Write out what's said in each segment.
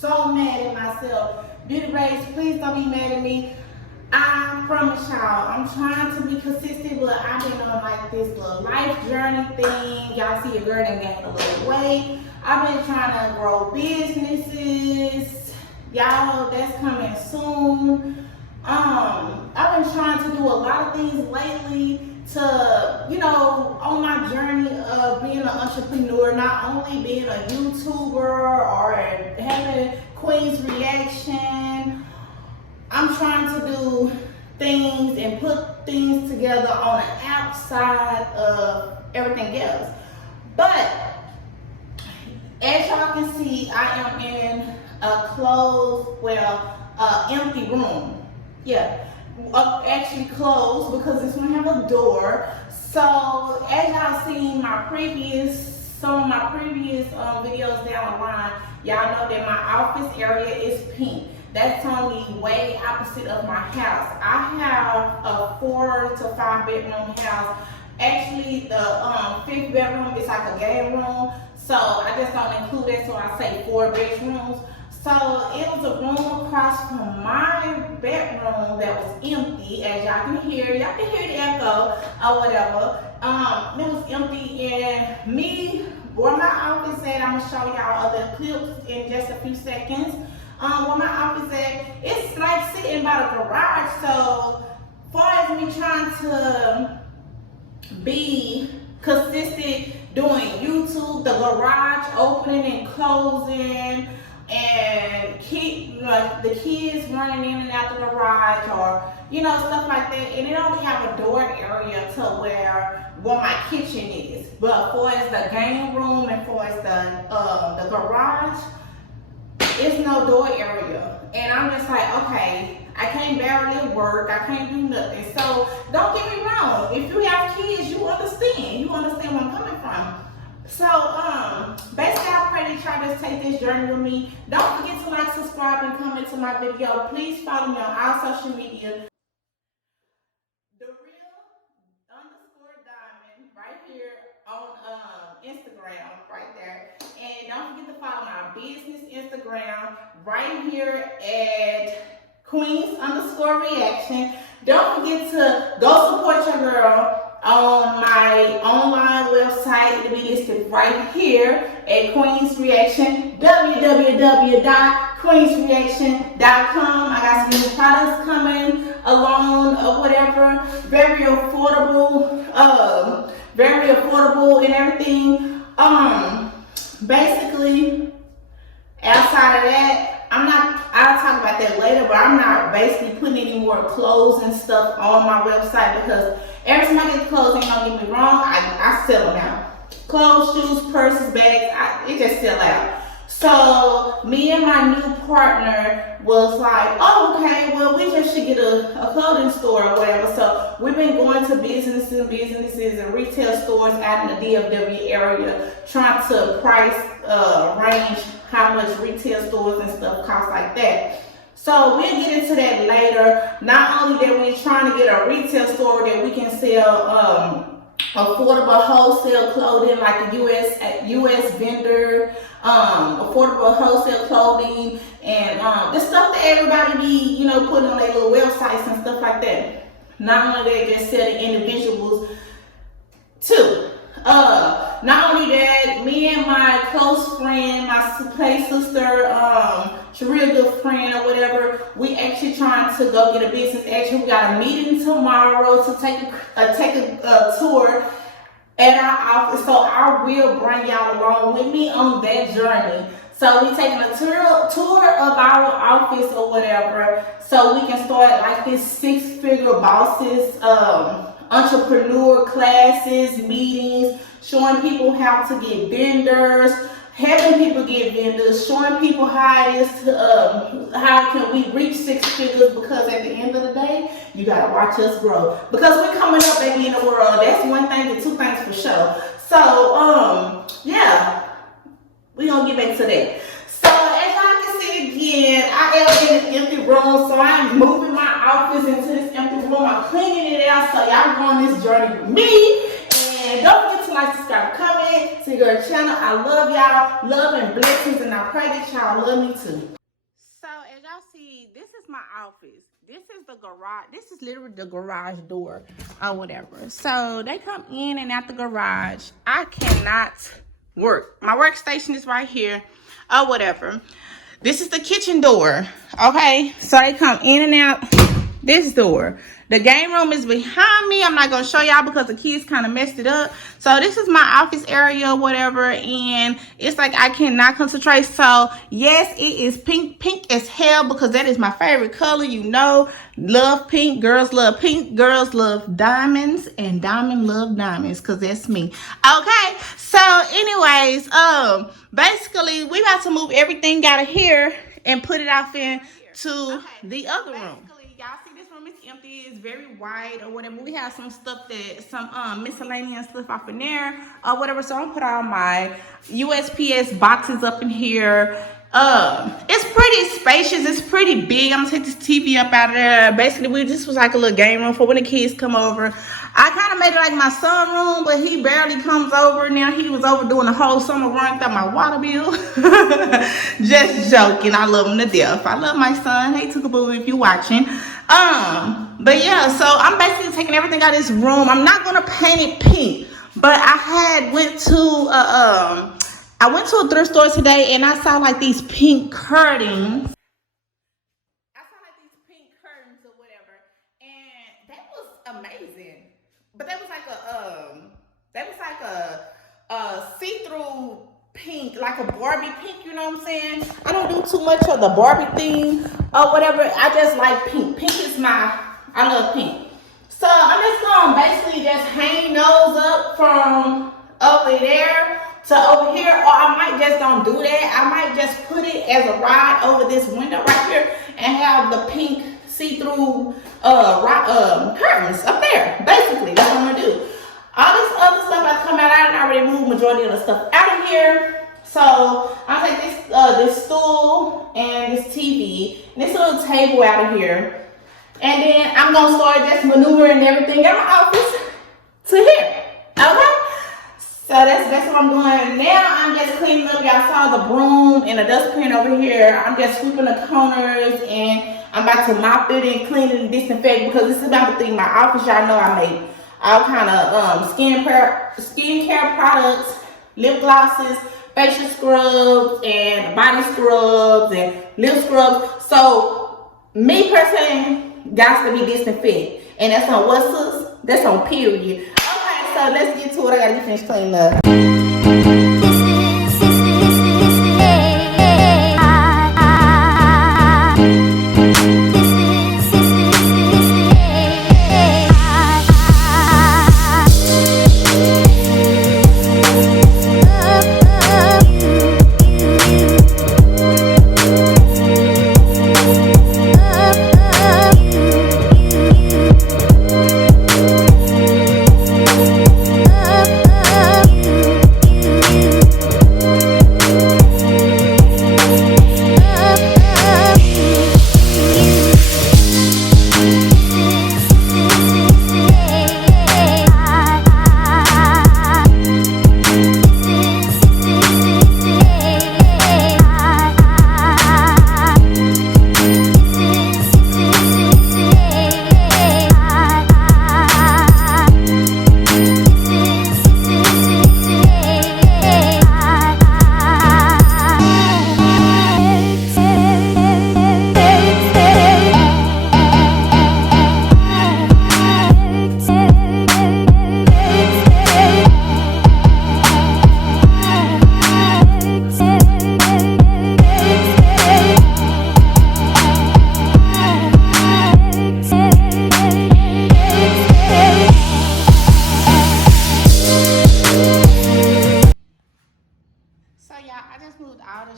so mad at myself. Beauty Babes, please don't be mad at me. I promise y'all, I'm trying to be consistent, but I've been on like this little life journey thing. Y'all see a girl that gained a little weight. I've been trying to grow businesses. Y'all, that's coming soon. I've been trying to do a lot of things lately to, you know, on my journey of being an entrepreneur, not only being a YouTuber or having Queen's Reaction. I'm trying to do things and put things together on the outside of everything else. But as y'all can see, I am in a closed, empty room. Yeah, actually closed because this one have a door. So as y'all seen some of my previous videos down the line, y'all know that my office area is pink. That's on the way opposite of my house. I have a 4 to 5 bedroom house. Actually, the 5th bedroom is like a game room, so I just don't include that, so I say 4 bedrooms. So it was a room across from my bedroom that was empty, as y'all can hear. Y'all can hear the echo or whatever. It was empty, and where my office at, I'm gonna show y'all other clips in just a few seconds. Where my office at, it's like sitting by the garage. So far as me trying to be consistent doing YouTube, the garage opening and closing, and keep like the kids running in and out the garage, or you know, stuff like that. And it only have a door area to where my kitchen is. But for as the game room and for as the garage, it's no door area. And I'm just like, okay, I can't barely work, I can't do nothing. So don't get me wrong, if you have kids, you understand where I'm coming from. So basically I pray that y'all just take this journey with me. Don't forget to like, subscribe, and comment to my video. Please follow me on all social media. The Real _ Diamond right here on Instagram, right there. And don't forget to follow my business Instagram right here at Queens _ Reaction. Don't forget to go support your girl on my online website. It'll be listed right here at Queens Reaction, www.queensreaction.com. I got some new products coming along or whatever, very affordable and everything. Basically, outside of that, I'll talk about that later, but I'm not basically putting any more clothes and stuff on my website because every time I get clothes, ain't gonna get me wrong, I sell them out. Clothes, shoes, purses, bags, it just sell out. So me and my new partner was like, oh, okay, well, we just should get a clothing store or whatever. So we've been going to businesses and retail stores out in the DFW area, trying to price range how much retail stores and stuff cost like that. So we'll get into that later. Not only that, we're trying to get a retail store that we can sell affordable wholesale clothing, like a US vendor, affordable wholesale clothing, and the stuff that everybody be, you know, putting on their little websites and stuff like that. Not only that, just sell to individuals too. Not only that, me and my close friend, my play sister, she's a real good friend or whatever, we actually trying to go get a business action. We got a meeting tomorrow to take a tour at our office. So I will bring y'all along with me on that journey. So we taking a tour of our office or whatever, so we can start like this 6-figure bosses entrepreneur classes, meetings, showing people how to get vendors, having people get vendors, showing people how it is to, how can we reach 6 figures, because at the end of the day, you gotta watch us grow. Because we're coming up, baby, in the world. That's one thing and two things for sure. So, yeah, we gonna get back to that. So, as y'all can see again, I am in an empty room, so I'm moving my office into this empty room. I'm cleaning it out, so y'all go on this journey with me. And don't forget to like, subscribe, comment to your channel. I love y'all. Love and blessings, and I pray that y'all love me too. So as y'all see, this is my office. This is the garage. This is literally the garage door or whatever. So they come in and out the garage. I cannot work. My workstation is right here or whatever. This is the kitchen door. Okay, so they come in and out this door. The game room is behind me. I'm not gonna show y'all because the kids kind of messed it up. So this is my office area or whatever, and it's like I cannot concentrate. So yes, it is pink as hell because that is my favorite color. You know, love pink. Girls love pink. Girls love diamonds, and diamond love diamonds because that's me. Okay, so anyways, basically we about to move everything out of here and put it off into the other room. Y'all see this room is empty. It's very wide or whatever. We have some stuff that some miscellaneous stuff off in there or whatever. So I'm gonna put all my USPS boxes up in here. It's pretty spacious. It's pretty big. I'm gonna take this TV up out of there. Basically, this was like a little game room for when the kids come over. I kind of made it like my son room, but he barely comes over. Now he was over doing the whole summer run through my water bill. Just joking. I love him to death. I love my son. Hey, Tookaboo, if you're watching. But yeah, so I'm basically taking everything out of this room. I'm not gonna paint it pink, but I went to a thrift store today and I saw like these pink curtains. Or whatever, and that was amazing. But that was like a see-through pink, like a Barbie pink, you know what I'm saying? I don't do too much of the Barbie thing or whatever. I just like pink. Pink is I love pink. So I'm just gonna basically just hang those up from over there to over here, or I might just don't do that. I might just put it as a rod over this window right here and have the pink see-through curtains up there. Basically, that's what I'm gonna do. All this other stuff I come out, I already moved majority of the stuff out of here. So I'll take this stool and this TV and this little table out of here. And then I'm gonna start just maneuvering everything in my office to here. Okay? So that's what I'm doing. Now I'm just cleaning up. Y'all saw the broom and the dustpan over here. I'm just sweeping the corners and I'm about to mop it and clean it and disinfect because this is about the thing. My office, y'all know I make all kind of skincare products, lip glosses, facial scrubs, and body scrubs, and lip scrubs. So me personally, got to be disinfected. And that's on what, sis? That's on period. Okay, so let's get to it. I gotta get finished cleaning up.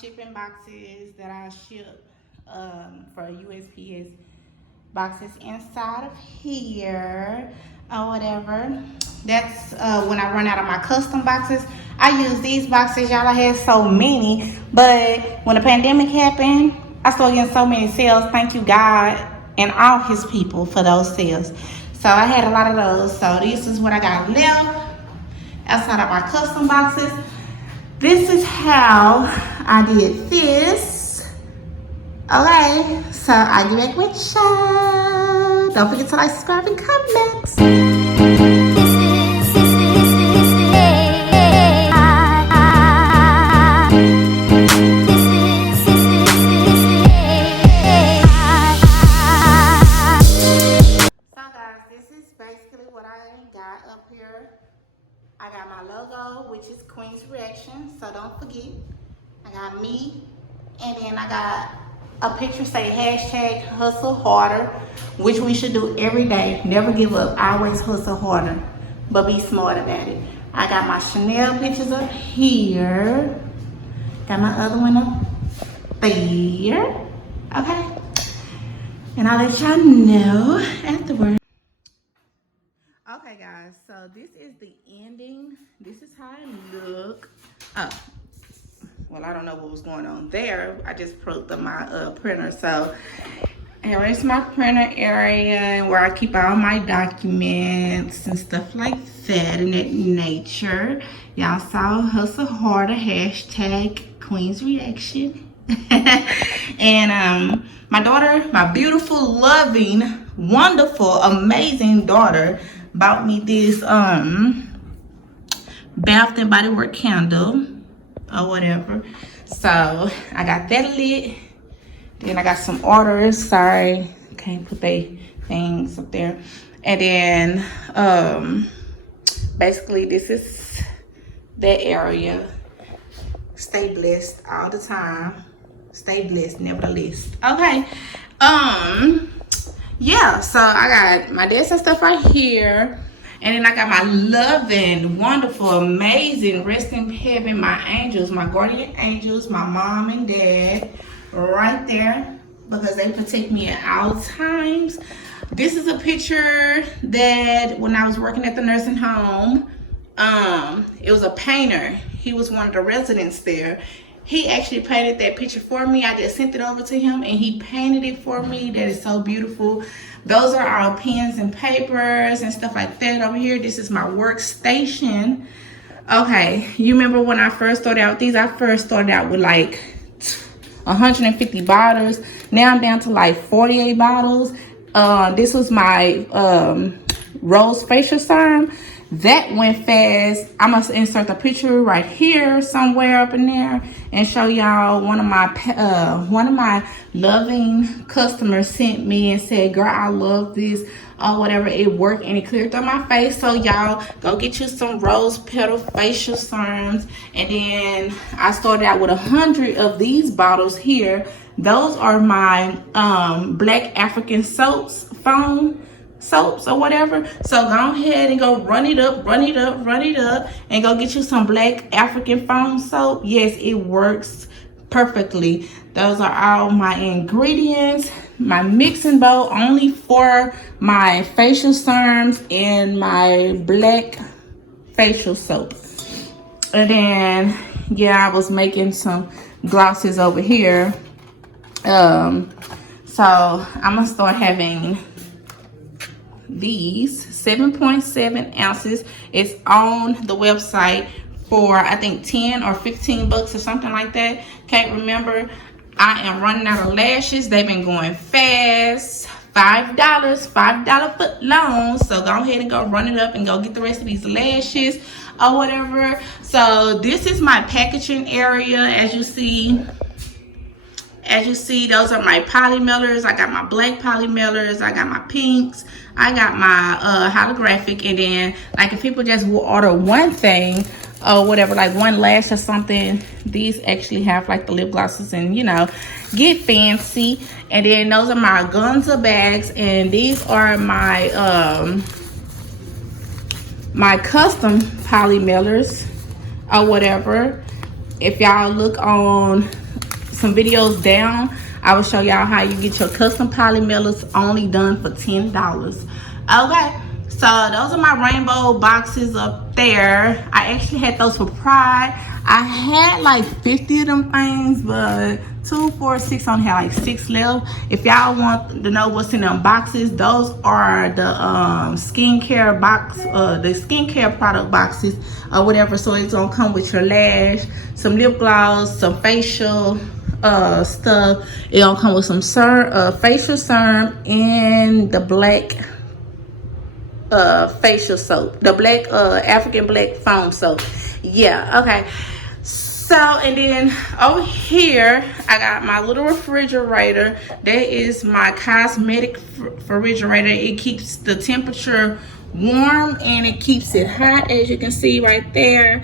Shipping boxes that I ship for USPS boxes inside of here or whatever. That's when I run out of my custom boxes. I use these boxes. Y'all, I had so many, but when the pandemic happened, I started getting so many sales. Thank you, God, and all his people for those sales. So I had a lot of those. So this is what I got left. outside of my custom boxes. This is how I did this. Okay, so I'll get back with y'all. Don't forget to like, subscribe, and comment. I got my logo, which is Queen's Reaction, so don't forget. I got me, and then I got a picture say hashtag hustle harder, which we should do every day. Never give up, always hustle harder, but be smart about it. I got my Chanel pictures up here. Got my other one up there, okay? And I'll let y'all know afterwards. Okay guys, so this is the ending. This is how I look. Oh, well, I don't know what was going on there. I just plugged up my printer. So here is my printer area where I keep all my documents and stuff like that in that nature. Y'all saw hustle harder, hashtag Queen's Reaction. And my daughter, my beautiful, loving, wonderful, amazing daughter, bought me this Bath and Body Works candle or whatever. So I got that lit. Then I got some orders. Sorry, can't put they things up there. And then basically this is that area. Stay blessed all the time. Stay blessed nevertheless. Okay. Yeah, so I got my dancing stuff right here. And then I got my loving, wonderful, amazing, rest in heaven, my angels, my guardian angels, my mom and dad right there, because they protect me at all times. This is a picture that when I was working at the nursing home, it was a painter. He was one of the residents there. He actually painted that picture for me. I just sent it over to him and he painted it for me. That is so beautiful. Those are our pens and papers and stuff like that over here. This is my workstation. Okay, you remember when I first started out with these? I first started out with like 150 bottles. Now I'm down to like 48 bottles. This was my Rose facial serum. That went fast. I must insert the picture right here somewhere up in there and show y'all. One of my loving customers sent me and said, girl, I love this or whatever. It worked and it cleared through my face. So y'all go get you some rose petal facial serums. And then I started out with 100 of these bottles here. Those are my black African soaps, foam soaps or whatever. So go ahead and go run it up and go get you some black African foam soap. Yes, it works perfectly. Those are all my ingredients. My mixing bowl only for my facial serums and my black facial soap. And then yeah, I was making some glosses over here. So I'm gonna start having these 7.7 ounces. It's on the website for I think 10 or 15 bucks or something like that. Can't remember. I am running out of lashes. They've been going fast. $5 foot long. So go ahead and go run it up and go get the rest of these lashes or whatever. So this is my packaging area. As you see, those are my polymelers. I got my black polymelers. I got my pinks. I got my holographic. And then, like, if people just will order one thing or whatever, like one lash or something, these actually have like the lip glosses and, you know, get fancy. And then those are my Gunza bags. And these are my my custom polymelers or whatever. If y'all look on some videos down, I will show y'all how you get your custom polymelers only done for $10. Okay, so those are my rainbow boxes up there. I actually had those for Pride. I had like 50 of them things, but 2, 4, 6. I only have like 6 left. If y'all want to know what's in them boxes, those are the skincare box, the skincare product boxes or whatever. So it's gonna come with your lash, some lip gloss, some facial stuff. It gonna come with some facial serum and the black facial soap, the black African black foam soap. Yeah, okay. So, and then over here I got my little refrigerator. That is my cosmetic refrigerator. It keeps the temperature warm and it keeps it hot, as you can see right there.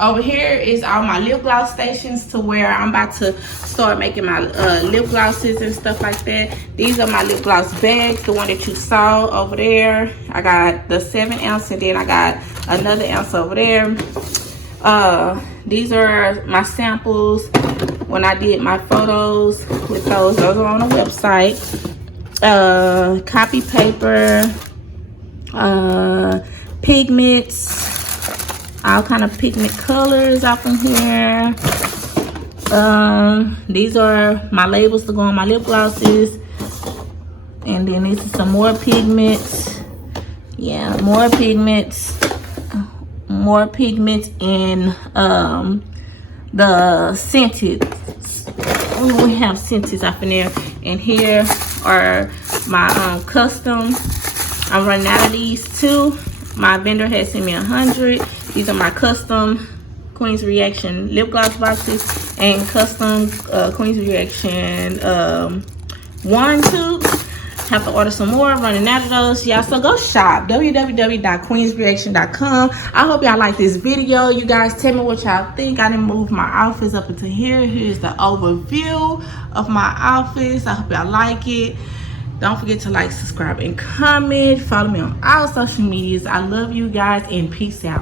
Over here is all my lip gloss stations, to where I'm about to start making my lip glosses and stuff like that. These are my lip gloss bags, the one that you saw over there. I got the 7 ounce and then I got another ounce over there. These are my samples when I did my photos with those. Those are on the website. Copy paper, pigments, all kind of pigment colors up in here. These are my labels to go on my lip glosses. And then this is some more pigments. Yeah, more pigments in the scented. We have scented up in there. And here are my custom. I'm running out of these too. My vendor has sent me 100. These are my custom Queen's Reaction lip gloss boxes and custom Queen's Reaction wand tubes. Have to order some more. Running out of those, y'all. So go shop www.queensreaction.com. I hope y'all like this video. You guys tell me what y'all think. I didn't move my outfits up into here. Here's the overview of my outfits. I hope y'all like it. Don't forget to like, subscribe, and comment. Follow me on all social medias. I love you guys and peace out.